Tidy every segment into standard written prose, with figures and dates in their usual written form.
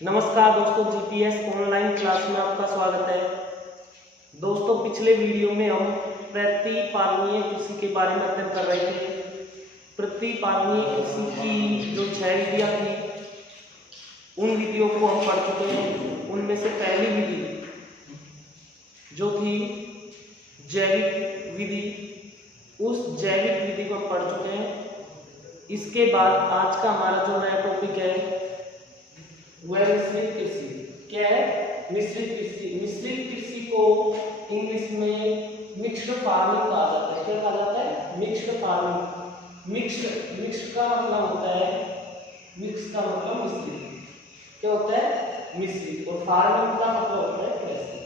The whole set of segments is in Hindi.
नमस्कार दोस्तों, जीपीएस ऑनलाइन क्लास में आपका स्वागत है। दोस्तों, पिछले वीडियो में हम प्रतिपालनीय कृषि के बारे में अध्ययन कर रहे थे। प्रतिपालनीय कृषि की जो 6 विधियां थी, उन विधियों को हम पढ़ चुके हैं। उनमें से पहली विधि जो थी जैविक विधि, उस जैविक विधि को हम पढ़ चुके हैं। इसके बाद आज का हमारा जो नया टॉपिक है वह मिश्रित कृषि। क्या है? मिश्रित कृषि। मिश्रित कृषि को इंग्लिश में मिक्स्ड फार्मिंग कहा जाता है। क्या कहा जाता है? Mixed farming. मिक्स्ड का मतलब होता है, मिक्स का मतलब मिश्रित। क्या होता है? मिश्रित। और फार्मिंग का मतलब होता है कृषि।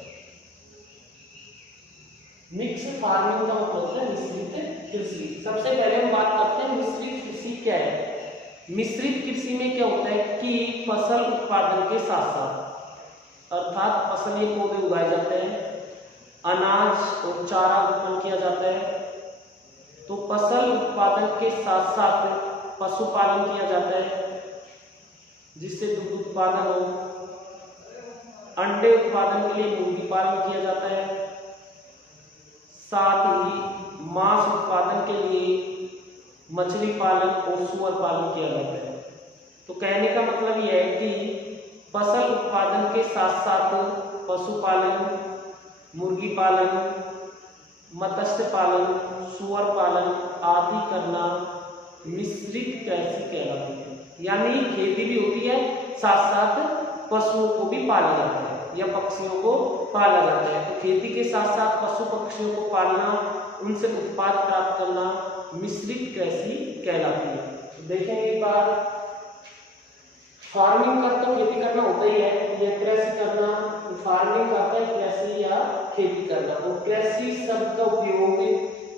मिक्स फार्मिंग का मतलब होता है मिश्रित कृषि। सबसे पहले हम बात करते हैं मिश्रित कृषि क्या है। मिश्रित कृषि में क्या होता है कि फसल उत्पादन के साथ साथ, अर्थात फसली पौधे उगाए जाते हैं, अनाज और चारा उत्पन्न किया जाता है। तो फसल उत्पादन के साथ साथ पशुपालन किया जाता है, जिससे दूध उत्पादन हो। अंडे उत्पादन के लिए मुर्गी पालन किया जाता है। साथ ही मांस उत्पादन के लिए मछली पालन और सूअर पालन किया जाता है। तो कहने का मतलब यह है कि फसल उत्पादन के साथ साथ पशुपालन, मुर्गी पालन, मत्स्य पालन, सूअर पालन आदि करना मिश्रित कृषि कहलाती है। यानी खेती भी होती है, साथ साथ पशुओं को भी पाला जाता है या पक्षियों को पाला जाता है। तो खेती के साथ साथ पशु पक्षियों को पालना, उनसे उत्पाद प्राप्त करना मिश्रित कृषि कहलाती है। तो देखेंगे एक बार, फार्मिंग का तो खेती करना होता ही है, या कृषि करना। फार्मिंग का है कृषि या खेती करना। और कृषि शब्द का उपयोग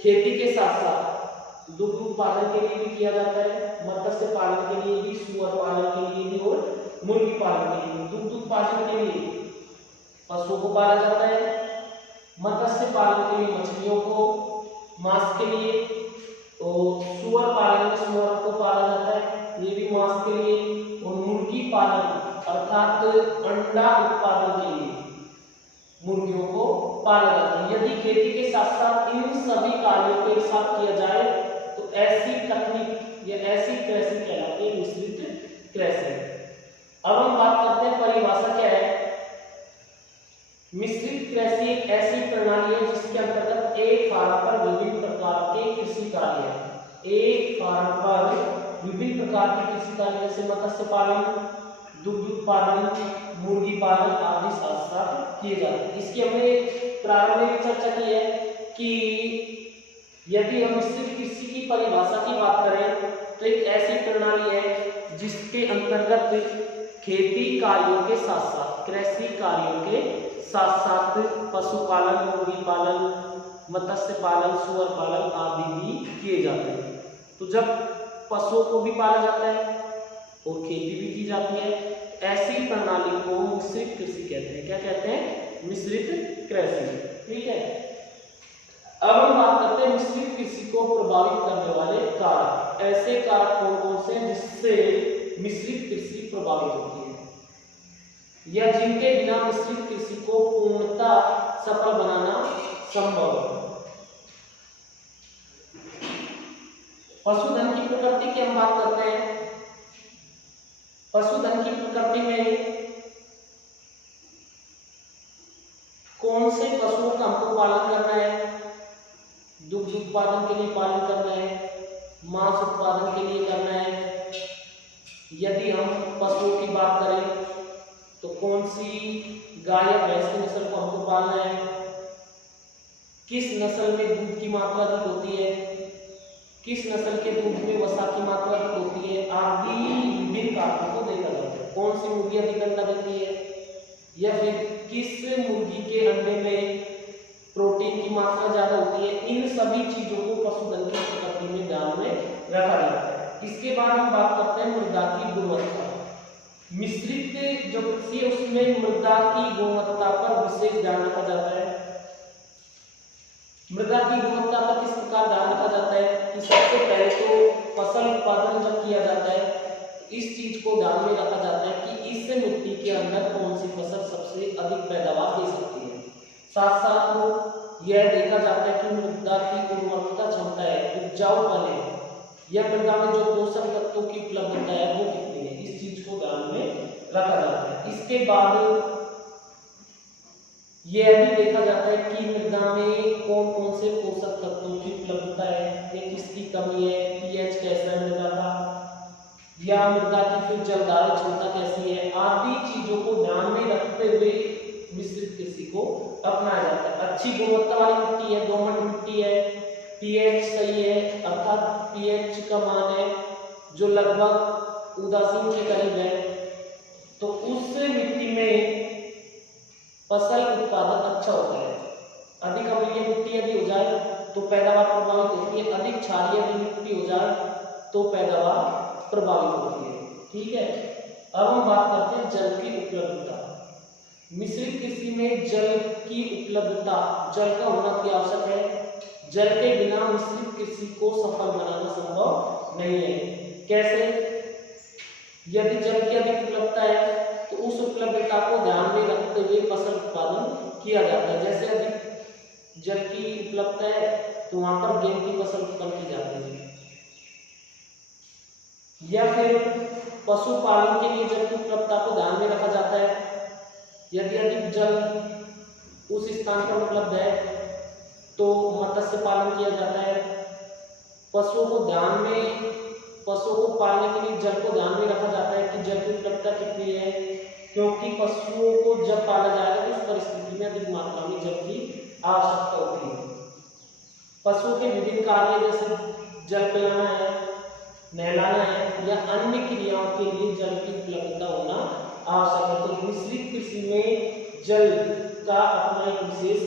खेती के साथ साथ दुग्ध उत्पादन के लिए भी किया जाता है, मत्स्य पालन के लिए भी, सूअर पालन के लिए भी और मुर्गी पालन के लिए। दुग्ध उत्पादन के लिए पशुओं को पाला जाता है, मत्स्य पालन के लिए मछलियों को, मांस के लिए, और सूअर पालन में सूअर को पाला जाता है, ये भी मांस के लिए। और मुर्गी पालन अर्थात अंडा उत्पादन के लिए मुर्गियों को पाला जाता है। यदि खेती के साथ साथ इन सभी कार्यों को एक साथ किया जाए तो ऐसी तकनीक या ऐसी कृषि कहलाती है मिश्रित कृषि। अब हम बात करते हैं परिभाषा क्या है। मिश्रित कृषि एक ऐसी प्रणाली है जिसके अंतर्गत एक फार्म पर विभिन्न प्रकार के कृषि कार्य है। एक फार्म पर विभिन्न प्रकार के कृषि कार्य जैसे मत्स्य पालन, दुग्ध उत्पादन, मुर्गी पालन आदि साथ साथ किए जाते हैं। इसकी हमने प्रारंभ में चर्चा की है कि यदि हम मिश्रित कृषि की परिभाषा की बात करें तो एक ऐसी प्रणाली है जिसके अंतर्गत खेती कार्यों के साथ साथ, कृषि कार्यों के साथ साथ पशुपालन, मुर्गी पालन, मत्स्य पालन, सूअर पालन आदि भी किए जाते हैं। तो जब पशुओं को भी पाला जाता है और खेती भी की जाती है, ऐसी प्रणाली को मिश्रित कृषि कहते हैं। क्या कहते हैं? मिश्रित कृषि। ठीक है। अब हम बात करते हैं मिश्रित कृषि को प्रभावित करने वाले कारक। ऐसे कारक कौन कौन से हैं जिससे मिश्रित कृषि प्रभावित होती है या जिनके बिना मिश्रित कृषि को पूर्णतः सफल बनाना संभव है। पशुधन की प्रकृति की हम बात करते हैं। पशुधन की प्रकृति में कौन से पशुओं का हमको पालन करना है? दुग्ध उत्पादन के लिए पालन करना है, मांस उत्पादन के लिए करना है। यदि हम पशुओं की बात करें तो कौन सी गाय या भैंस की नस्ल को हमको पालना है, किस नस्ल में दूध की मात्रा अधिक होती है, किस नस्ल के दूध में वसा की मात्रा अधिक होती है आदि विभिन्न कारकों को देखा जाता है। कौन सी मुर्गी अधिक अंडा देती है, या फिर किस मुर्गी के अंडे में प्रोटीन की मात्रा ज्यादा होती है। इन सभी चीजों को पशुधन की प्रकृति में ध्यान में रखा जाता है। इसके बाद हम बात करते हैं मृदा की गुणवत्ता। मिश्रित जो कृषि है उसमें मृदा की गुणवत्ता पर विशेष ध्यान रखा जाता है। मृदा की गुणवत्ता पर किस प्रकार ध्यान रखा जाता है कि सबसे पहले तो फसल उत्पादन जब किया जाता है इस चीज को ध्यान में रखा जाता है कि इस मिट्टी के अंदर कौन सी फसल सबसे अधिक पैदावार दे सकती है। साथ साथ यह देखा जाता है कि मृदा की उर्वरता क्षमता है, उपजाऊपन है, या मृदा में जो पोषक तत्वों की उपलब्धता है वो कितनी है, इस चीज को ध्यान में रखा जाता है। इसके बाद यह भी देखा जाता है कि मृदा में कौन कौन से पोषक तत्वों की उपलब्धता है या किसकी कमी है, पीएच कैसा है मृदा का, या मृदा की फिर जलधारण क्षमता कैसी है, आदि चीजों को ध्यान में रखते हुए मिश्रित कृषि को अपनाया जाता है। अच्छी गुणवत्ता वाली मिट्टी है, दोमट मिट्टी है, पीएच सही है, अर्थात पीएच का मान है जो लगभग उदासीन के करीब है, तो उस मिट्टी में फसल उत्पादन अच्छा होता है। अधिक अम्लीय मिट्टी यदि हो जाए तो पैदावार प्रभावित होती है, अधिक क्षारीय यदि मिट्टी हो जाए तो पैदावार प्रभावित होती है। ठीक है, अब हम बात करते हैं जल की उपलब्धता। मिश्रित कृषि में जल की उपलब्धता, जल का होना की आवश्यक है। जल के बिना मिश्रित कृषि को सफल बनाना संभव नहीं है। कैसे? यदि जल की अधिक उपलब्धता है तो उस उपलब्धता को ध्यान में रखते हुए फसल उत्पादन किया जाता है। जैसे अधिक जल की उपलब्धता है तो वहां पर गेहूं की फसल उत्पन्न की जाती है। या फिर पशुपालन के लिए जल की उपलब्धता को ध्यान में रखा जाता है। यदि अधिक जल उस स्थान पर उपलब्ध है तो मत्स्य पालन किया जाता है। पशुओं को पालने के लिए जल को ध्यान में रखा जाता है कि जल की उपलब्धता कितनी है, क्योंकि पशुओं को जब पाला जाएगा तो उस परिस्थिति में अधिक मात्रा में जल की आवश्यकता होती है। पशुओं के विभिन्न कार्य जैसे जल पिलाना है, नहलाना है या अन्य क्रियाओं के लिए जल की उपलब्धता होना आवश्यक है। तो मिश्रित कृषि में जल का अपना एक विशेष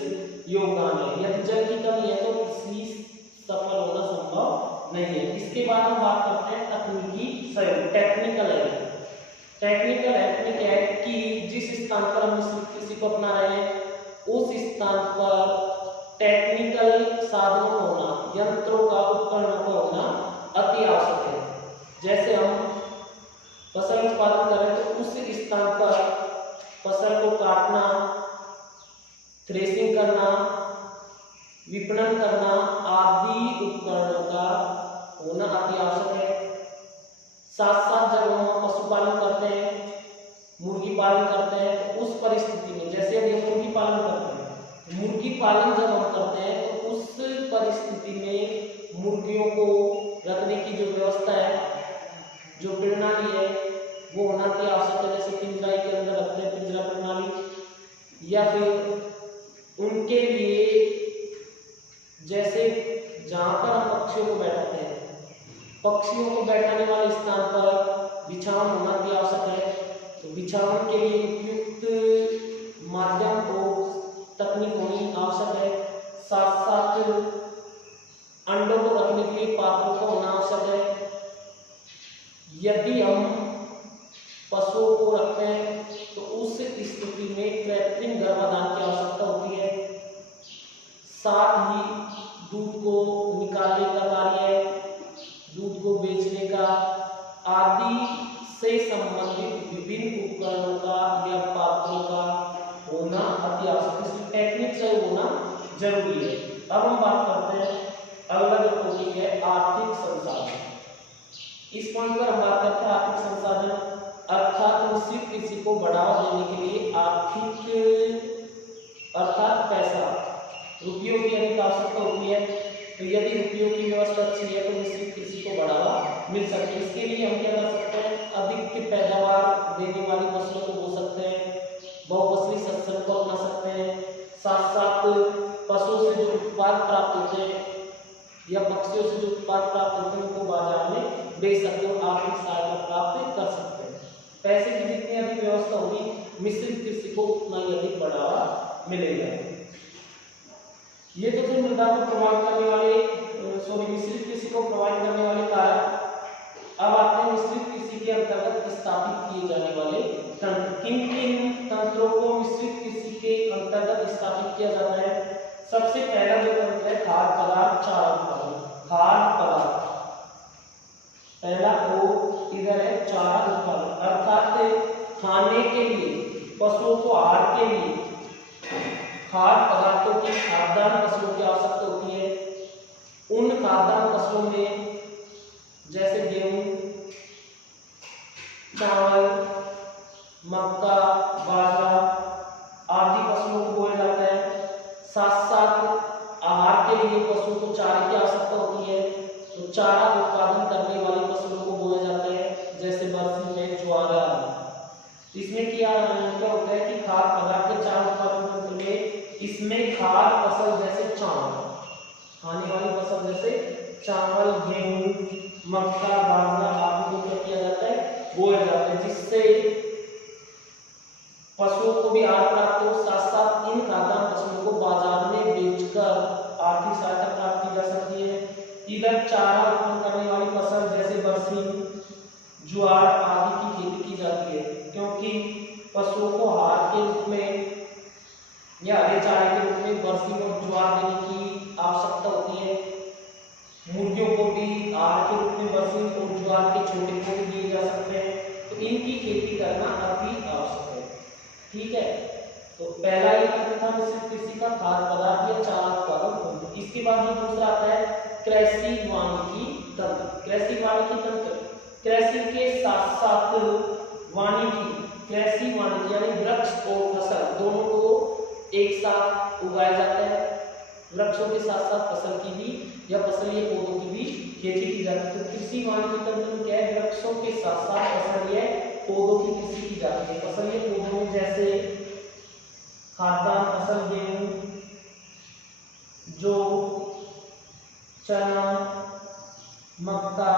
योगदान है। यदि जल की कमी है तो कृषि सफल होना संभव नहीं है। इसके बाद हम बात करते हैं तकनीकी सहयोग, टेक्निकल हेल्प। टेक्निकल हेल्प में क्या है कि जिस स्थान पर हम मिश्रित कृषि को अपना रहे हैं उस स्थान पर टेक्निकल साधनों का होना, यंत्रों का, उपकरणों का होना अति आवश्यक है। जैसे हम फसल उत्पादन करें तो उस स्थान पर फसल को काटना, थ्रेसिंग करना, विपणन करना आदि उपकरणों का होना अति आवश्यक है। साथ साथ जब हम पशुपालन करते हैं, मुर्गी पालन करते हैं तो उस परिस्थिति में, जैसे यदि हम मुर्गी पालन करते हैं, मुर्गी पालन जब हम करते हैं तो उस परिस्थिति में मुर्गियों को रखने की जो व्यवस्था है, जो प्रणाली है वो होना की आवश्यक है। जैसे पिंजरा के अंदर रखते हैं, पिंजरा प्रणाली, या फिर उनके लिए जैसे जहां पर हम पक्षियों को बैठाते हैं, पक्षियों को बैठाने वाले स्थान पर बिछावन होना भी आवश्यक है। तो बिछावन के लिए उपयुक्त माध्यम को तकनीक होनी आवश्यक है। साथ साथ अंडों को रखने के लिए पात्रों का होना आवश्यक है। यदि हम पशुओं को रखते हैं तो उस स्थिति में कृत्रिम गर्भाधान की आवश्यकता होती है। साथ ही दूध को निकालने का कार्य, दूध को बेचने का आदि से संबंधित विभिन्न उपकरणों का या पात्रों का होना अति आवश्यक है। इसमें टेक्निक से होना जरूरी है। अब हम बात करते हैं अगला जो टॉपिक है आर्थिक संसाधन। इस पॉइंट पर हम बात करते हैं आर्थिक संसाधन, अर्थात मिश्रित कृषि को बढ़ावा देने के लिए आर्थिक अर्थात पैसा, रुपयों की अधिक आवश्यकता होती है। तो यदि रुपयों की व्यवस्था अच्छी है तो मिश्रित कृषि को बढ़ावा मिल सकता है। इसके लिए हम क्या कर सकते हैं, अधिक पैदावार देने वाली फसलों को बो सकते हैं, बहुफसली शस्यों को अपना सकते हैं। साथ साथ पशुओं से जो उत्पाद प्राप्त होते हैं या पक्षियों से जो उत्पाद प्राप्त होते हैं उनको बाजार में बेच सकते हो, आर्थिक सहायता प्राप्त कर सकते हैं। पैसे की जितनी अधिक व्यवस्था होगी मिश्रित कृषि को उतना ही अधिक बढ़ावा मिलेगा। ये तो थे मृदा को प्रभावित करने वाले मिश्रित कृषि को प्रभावित करने वाले कारक। अब आते हैं मिश्रित कृषि के अंतर्गत स्थापित किए जाने वाले तंत्र। किन किन तंत्रों को मिश्रित कृषि के अंतर्गत स्थापित किया जाता है? सबसे पहला जो तंत्र है खाद्य पदार्थ चारा उत्पादन। खाद्य पदार्थ पहला को इधर है चारा उत्पादन, अर्थात खाने के लिए, पशुओं को आहार के लिए खाद्य पदार्थों की खाद्यान्न फसलों की आवश्यकता होती है। उन खाद्यान्न फसलों में जैसे गेहूं, चावल, मक्का, बाजरा आदि फसलों को बोया जाता है। साथ साथ आहार के लिए पशुओं को चारे की आवश्यकता होती है, तो चारा उत्पादन करने वाली फसलों को बोया जाता है, जैसे बरसी में ज्वार आदि। इसमें क्या होता है कि खाद्य पदार्थ के चार उत्पादन तंत्र में इसमें खाद्य फसल जैसे चावल, खाने वाली फसल जैसे चावल, गेहूं, मक्का, बाजरा आदि को क्या किया जाता है, बोया जाता है, जिससे पशुओं को भी आहार प्राप्त हो। साथ साथ इन खाद्यान्न फसलों को बाजार में बेचकर आर्थिक सहायता प्राप्त की जा सकती है। इधर चारा उत्पन्न करने वाली फसल जैसे बरसीम, ज्वार आदि की खेती की जाती है, क्योंकि पशुओं को आहार के रूप में या हरे चारे के रूप में बरसीम और ज्वार देने की आवश्यकता होती है। मुर्गियों को भी आहार के रूप में बरसीम और ज्वार के छोटे पौधे दिए जा सकते हैं, तो इनकी खेती करना अति आवश्यक है। ठीक है, तो पहला ये तंत्र था मिश्रित कृषि का, खाद्य पदार्थ या चारा उत्पादन तंत्र। इसके बाद जो दूसरा आता है कृषि वानिकी तंत्र। कृषि वानिकी तंत्र कृषि के साथ साथ वानिकी, कृषि वानिकी यानी वृक्ष और फसल दोनों को एक साथ उगाया जाता है। वृक्षों के साथ साथ फसल की भी या फसलीय पौधों की भी खेती की जाती है। तो कृषि वानिकी तंत्र में क्या है, वृक्षों के साथ साथ फसलीय पौधों की कृषि की जाती है। फसलीय पौधों में जैसे खाद्यान्न फसल गेहूं, जौ, चना, मक्का,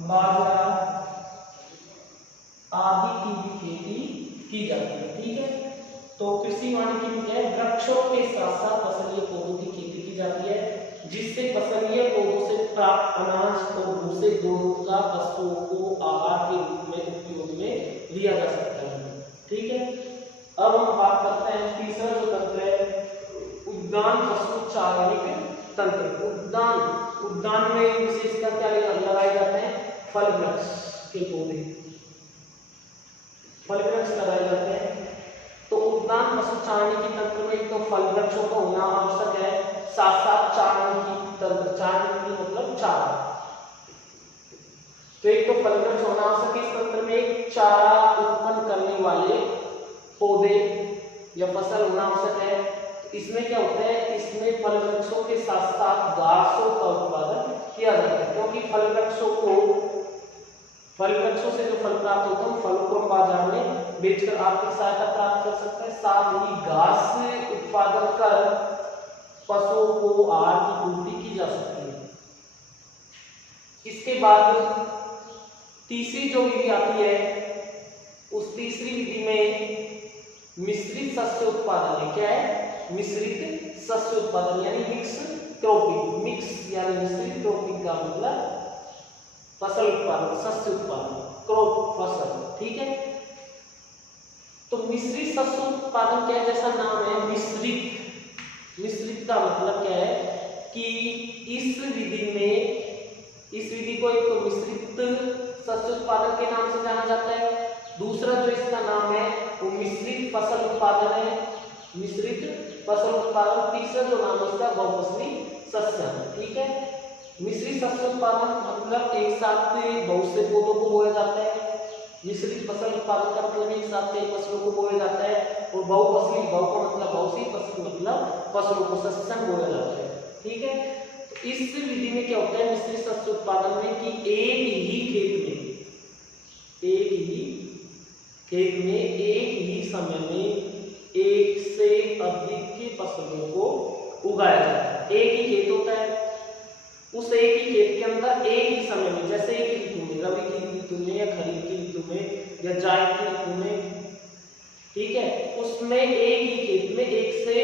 बाजरा आदि की भी खेती की जाती है। ठीक है, तो कृषि वानिकी में क्या है, वृक्षों के साथ साथ फसलीय पौधों की खेती की जाती है, जिससे फसलीय पौधों से प्राप्त अनाज और भूसे दोनों का पशुओं को आहार के रूप में उपयोग में लिया जा सकता है। ठीक है, अब हम बात करते हैं तीसरा जो तंत्र है, उद्यान पशु चारणिक तंत्र। उद्यान में विशेषकर क्या लगाए जाते हैं, फल वृक्ष के पौधे, फल वृक्ष लगाए जाते हैं। तो उद्यान पशु चारणिकी तंत्र में तो फल वृक्षों का होना आवश्यक है, साथ साथ चारणिकी तंत्र, चारणिकी मतलब चारा, तो एक तो फल वृक्ष होना आवश्यक है। इस तंत्र में चारा उत्पन्न करने वाले पौधे या फसल होना आवश्यक है। इसमें क्या होता है, इसमें फल वृक्षों के साथ साथ घासों का उत्पादन किया जाता है, क्योंकि फल वृक्षों से जो फल प्राप्त होता है, फलों को हम बाजार में बेचकर आर्थिक सहायता प्राप्त कर सकते हैं। साथ ही घास उत्पादन कर पशुओं को आहार की पूर्ति की जा सकती है। इसके बाद तीसरी जो विधि आती है, उस तीसरी विधि में मिश्रित शस्य उत्पादन है। क्या है, मिश्रित शस्य उत्पादन यानी मिक्स क्रॉपिंग। मिक्स यानी मिश्रित क्रॉपिंग का मतलब फसल उत्पादन, शस्य उत्पादन, क्रॉप फसल। ठीक है, तो मिश्रित शस्य उत्पादन क्या है, जैसा नाम है मिश्रित। मिश्रित का मतलब क्या है कि इस विधि को एक तो मिश्रित शस्य उत्पादन के नाम से जाना जाता है। दूसरा जो इसका नाम है वो मिश्रित फसल उत्पादन है, मिश्रित फसल उत्पादन। तीसरा जो नाम है उसका बहुफसली शस्य। ठीक है, मिश्रित शस्य उत्पादन मतलब एक साथ बहुत से पौधों को बोया जाता है। मिश्रित फसल उत्पादन का मतलब एक साथ कई फसलों को बोया जाता है। और बहुफसली, बहु का मतलब बहुत सी फसल मतलब फसलों को शस्य बोया जाता है। ठीक है, तो इस विधि में क्या होता है मिश्रित शस्य उत्पादन में कि एक ही समय में एक से अधिक की फसलों को उगाया जाता है। एक ही खेत होता है, उस एक ही खेत के अंदर एक ही समय में, जैसे एक ही ऋतु में, रबी की ऋतु में या खरीफ की ऋतु में या जायद की ऋतु में, ठीक है, उसमें एक ही खेत में एक से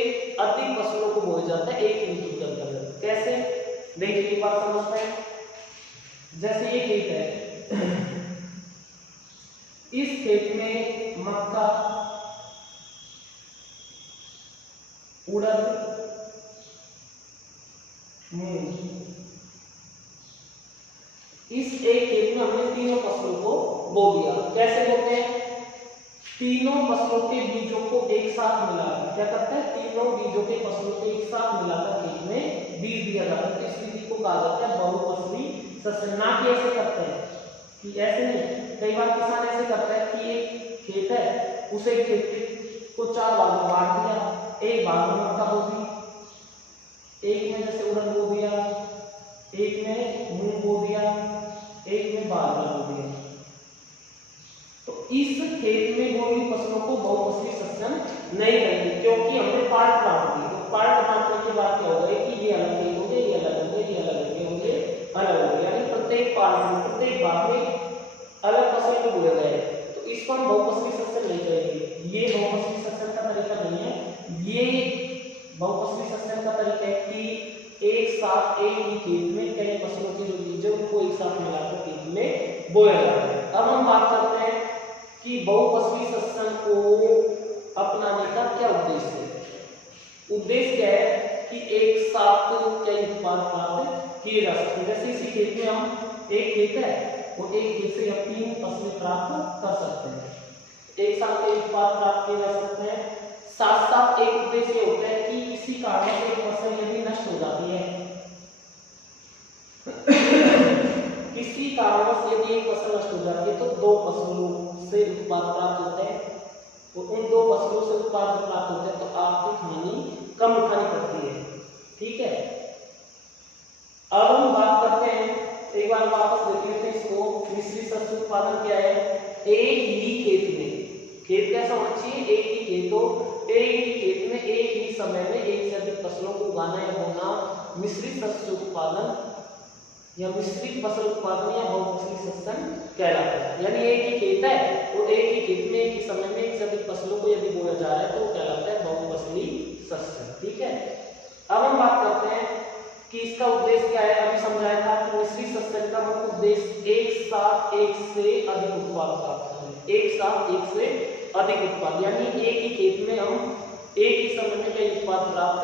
अधिक फसलों को बोया जाता है एक ही ऋतु के अंतर्गत। कैसे, देखिए एक बात समझते हैं। जैसे ये खेत है, इस खेत में मक्का, उड़द, मूंग, इस एक खेत में हमने तीनों फसलों को बो दिया। कैसे बोते हैं? तीनों फसलों के बीजों को एक साथ मिलाकर, क्या करते हैं? तीनों बीजों के फसलों को एक साथ मिलाकर खेत में बीज दिया जाता है। तो इस विधि को कहा जाता है बहुफसली सस्यन। ना कि ऐसे करते हैं कि ऐसे नहीं, कई बार किसान ऐसे करता है कि एक खेत है, उसे खेत को 4 भाग में बांट दिया, एक भाग में मक्का बो दी, एक में जैसे उड़द बो दिया, एक में मूंग बो दिया, एक में बाजरा बो दिया। तो इस खेत में बोई फसलों को बहुफसली सस्यन नहीं कहेंगे, क्योंकि हमने पार्ट बांट दिए। तो पार्ट बांटने के बाद क्या होगा कि ये अलग खेत होंगे, ये अलग होंगे, ये अलग होंगे, अलग होंगे, यानी प्रत्येक पार्ट में, प्रत्येक भाग में अलग फसल को बोया गया है। तो इसको हम बहुफसली सस्यन नहीं कहेंगे। ये बहुफसली सस्यन का तरीका नहीं है। ये बहुफसली सस्यन का तरीका है कि एक साथ एक ही खेत में कई फसलों के जो बीज है उनको एक साथ मिलाकर खेत में बोया जाता है। अब हम बात करते हैं कि बहुफसली सस्यन को अपनाने का क्या उद्देश्य है। उद्देश्य क्या है कि एक साथ कई उत्पाद प्राप्त किए जा सकते हैं। जैसे इसी खेत में हम एक खेत है और एक खेत से हम 3 फसलें प्राप्त कर सकते हैं। एक साथ कई उत्पाद प्राप्त किए जा सकते हैं। साथ साथ एक उद्देश्य होता है कि किसी कारण से एक फसल यदि नष्ट हो जाती है, किसी कारणवश यदि एक फसल नष्ट हो जाती है तो 2 फसलों से उत्पाद प्राप्त होते हैं। तो उन 2 फसलों से उत्पाद जब प्राप्त होते हैं तो आर्थिक हानि कम उठानी पड़ती है। ठीक है, अब हम बात करते हैं, एक बार वापस देख लेते हैं इसको। मिश्रित शस्य उत्पादन क्या है? एक ही खेत में, खेत कैसा होना चाहिए? एक ही खेत हो, एक ही खेत में एक ही समय में एक से अधिक फसलों को उगाना या बोना मिश्रित शस्य उत्पादन या मिश्रित फसल उत्पादन या बहुफसली सस्यन कहलाता है। यानी एक ही खेत है और एक ही खेत में एक ही समय में एक से अधिक फसलों को यदि बोया जा रहा है तो वो कहलाता है बहुफसली सस्यन। ठीक है, अब हम बात करते हैं कि इसका उद्देश्य क्या है। अभी समझाया था कि मिश्रित सस्यन का मुख्य उद्देश्य एक साथ एक से अधिक उत्पाद प्राप्त करना। एक साथ एक से अधिक उत्पाद, यानी एक ही खेत में हम एक ही समय में कई उत्पाद प्राप्त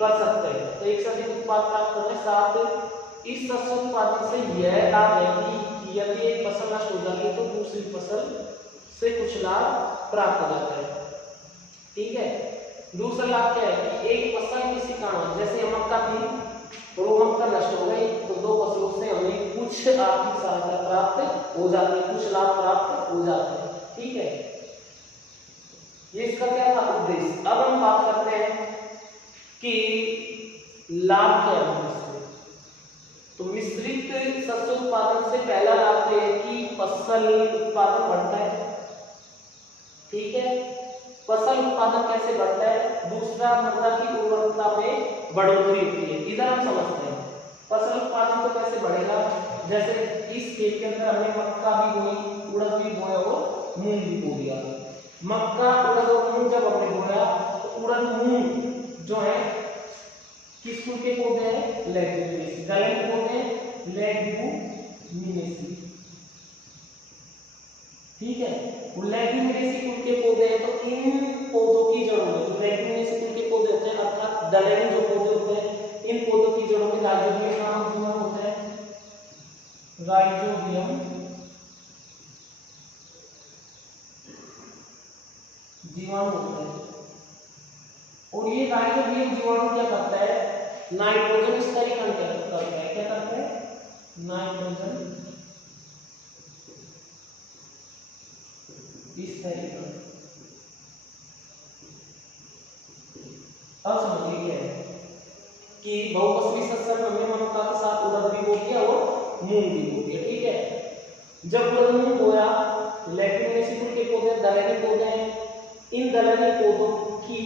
कर सकते हैं। तो एक से अधिक उत्पाद प्राप्त करने साथ इस शस्य उत्पादन से यह लाभ है कि यदि एक फसल नष्ट हो जाती है तो दूसरी फसल से कुछ लाभ प्राप्त हो जाता है। ठीक है, दूसरा लाभ क्या है कि एक फसल किसी कारण, जैसे मक्का थी और वो मक्का नष्ट हो गई तो 2 फसलों से हमें कुछ आर्थिक सहायता प्राप्त हो जाती है, कुछ लाभ प्राप्त हो जाते हैं। ठीक है, ये इसका क्या था? उद्देश्य। अब हम बात करते हैं कि लाभ क्या है। तो मिश्रित शस्य उत्पादन से पहला लाभ है कि फसल उत्पादन बढ़ता है। ठीक है, फसल उत्पादन कैसे बढ़ता है? दूसरा, मृदा की उर्वरता में बढ़ोतरी होती है। इधर हम समझते हैं फसल उत्पादन तो कैसे बढ़ेगा। जैसे इस खेत के अंदर हमने मक्का भी बोई, उड़द भी बोया और मूंग भी बो दिया। मक्का, उड़द और मूंग जब हमने बोया तो उड़द मूंग जो है किस कुल के पौधे हैं? लेग्यूमिनेसी। दलहन के पौधे हैं लेग्यूमिनेसी। ठीक है, वो लेग्यूमिनेसी कुल के पौधे हैं। तो इन पौधों की जड़ों में, जो लेग्यूमिनेसी कुल के पौधे होते हैं अर्थात दलहनी जो पौधे होते हैं, इन पौधों की जड़ों में राइजोबियम नामक जीवाणु होता है। राइजोबियम जीवाणु होता है और ये राइजोबियम जीवाणु क्या करता है? नाइट्रोजन स्तरीकरण करता है। क्या करता है? नाइट्रोजन स्तरीकरण। अब समझिए क्या है कि बहुफसली सस्यन में हमने मक्का के साथ उड़द भी बो दिया और मूंग भी बो दिया। ठीक है, जब उड़द मूंग बोया, लेग्यूमिनेसी कुल के पौधे दलहनी पौधे हैं। इन दलहनी पौधों की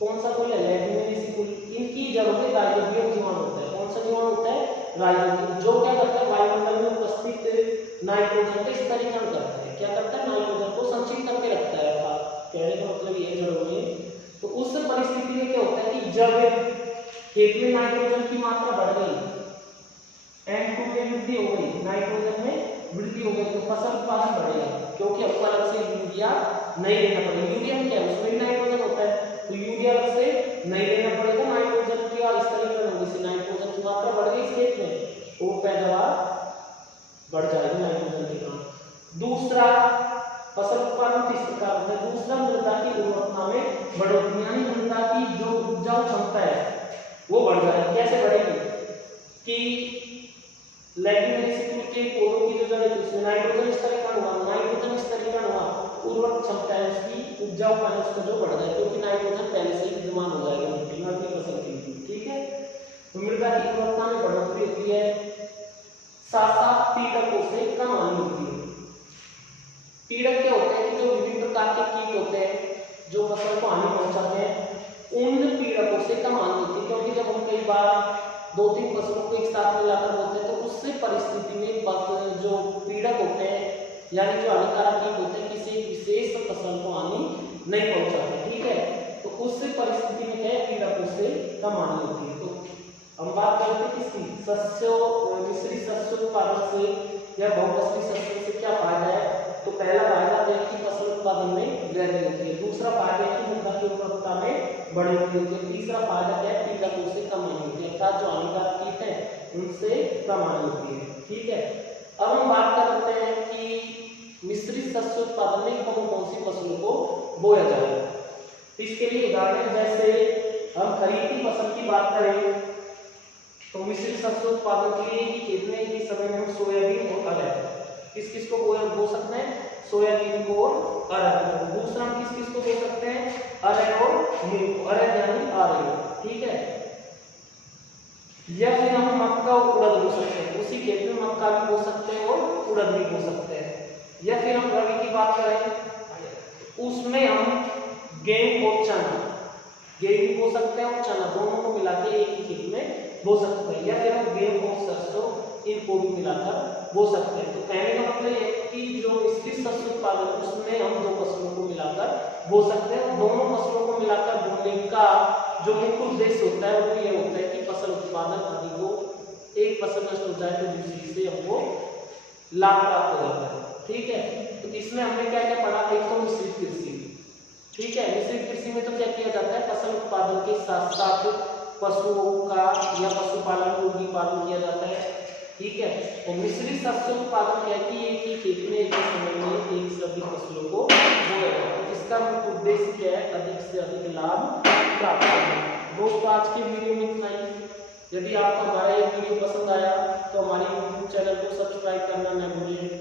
कौन सा कुल है? लेग्यूमिनेसी कुल। इनकी जड़ों में राइजोबियम जीवाणु होता है। कौन सा जीवाणु होता है? राइजोबियम, जो क्या करता है? वायुमंडल में उपस्थित नाइट्रोजन का स्तरीकरण करता है। क्या करता है? नाइट्रोजन को संचित करके रखता है। कहने का मतलब ये जड़ों में। तो उस परिस्थिति में क्या होता है कि जब खेत में नाइट्रोजन की मात्रा बढ़ गई, N2 में वृद्धि हो गई, नाइट्रोजन में वृद्धि हो गई, तो फसल उत्पादन बढ़ेगा, क्योंकि हमको अलग से यूरिया नहीं देना पड़ेगा। यूरिया क्या है? उसमें भी नाइट्रोजन होता है, तो यूरिया अलग से नहीं देना पड़ेगा। नाइट्रोजन की स्तरीकरण होने से नाइट्रोजन की मात्रा बढ़ गई इस खेत में, वो पैदावार बढ़ जाएगी नाइट्रोजन के कारण। दूसरा फसल उत्पादन किस प्रकार होता है, दूसरा मृदा की उर्वरता में बढ़ोतरी, यानी मृदा की जो उपजाऊ क्षमता है वो बढ़ जाएगी। कैसे बढ़ेगी कि लेग्यूमिनेसी के पौधों की जो जड़ है उसमें नाइट्रोजन स्तरीकरण हुआ, नाइट्रोजन स्तरीकरण हुआ, उर्वरक क्षमता है उसकी, उपजाऊपन उसका जो बढ़ जाए, क्योंकि नाइट्रोजन पहले से ही विद्यमान हो जाएगा मिट्टी में अपनी फसल के लिए। ठीक है, तो मृदा की उर्वरता में बढ़ोतरी होती है, साथ साथ पीड़कों से कम हानि होती है। पीड़क क्या होते हैं कि जो विभिन्न प्रकार के कीट होते हैं जो फसल को हानि पहुंचाते हैं, उन पीड़कों से कम हानि होती है, क्योंकि जब हम कई बार 2-3 फसलों को एक साथ मिलाकर बोते हैं तो उससे परिस्थिति में जो पीड़क होते हैं यानी जो हानिकारक कीट होते हैं किसी विशेष फसल को हानि नहीं पहुंचाते। ठीक है, तो उससे परिस्थिति में क्या है, पीड़कों से कम हानि होती है। तो हम बात करते हैं किसकी, मिश्रित शस्य उत्पादन से या बहुफसली शस्यों से क्या फायदा है। तो पहला फायदा है कि फसल उत्पादन में वृद्धि होती है, दूसरा फायदा है कि मृदा की उर्वरता में बढ़ोतरी होती है, तीसरा फायदा क्या है, पीड़कों से कम हानि होती है, अर्थात जो हानिकारक कीट है उनसे कम हानि होती है। ठीक है, अब हम बात करते हैं कि मिश्रित शस्य उत्पादन में कौन कौन सी फसलों को बोया जाएगा। इसके लिए उदाहरण जैसे हम खरीफ की फसल की बात करें तो मिश्रित शस्य उत्पादन के लिए कि खेत में इस समय में हम सोयाबीन और अरहर किस किस को बो सकते हैं, सोयाबीन को और अरहर को। दूसरा हम किस किस को बो सकते हैं, अरहर और मूंग, अरहर यानी आरहर। ठीक है, या फिर हम मक्का और उड़द बो सकते हैं, उसी खेत में मक्का भी बो सकते हैं और उड़द भी बो सकते हैं। या फिर हम रबी की बात करें उसमें हम गेहूं और चना, गेहूं भी बो सकते हैं और चना दोनों को मिला के एक ही खेत में बो सकते हैं। या फिर हम गेहूं और सरसों इनको भी मिलाकर बो सकते हैं। तो कहने का मतलब ये है कि जो मिश्रित शस्य उत्पादन उसमें हम दो फसलों को मिलाकर बो सकते हैं। दोनों फसलों को मिलाकर बोने का जो मुख्य उद्देश्य होता है वो ये होता है कि फसल उत्पादन अधिक हो, एक फसल नष्ट हो जाए तो दूसरी से हमको लाभ प्राप्त हो जाता है। ठीक है, तो इसमें हमने क्या क्या पढ़ा, एक तो मिश्रित कृषि। ठीक है, मिश्रित कृषि में तो क्या किया जाता है, फसल उत्पादन के साथ साथ पशुओं का या पशुपालन मुर्गी पालन किया जाता है। ठीक है, और मिश्रित शस्य उत्पादन क्या है कि एक ही खेत में एक ही समय में एक सभी फसलों को बोया जाता है। इसका मुख्य उद्देश्य क्या है, अधिक से अधिक लाभ प्राप्त करना। दोस्तों आज की वीडियो में इतना ही। यदि आपको हमारा ये वीडियो पसंद आया तो हमारे YouTube चैनल को सब्सक्राइब करना न भूलें।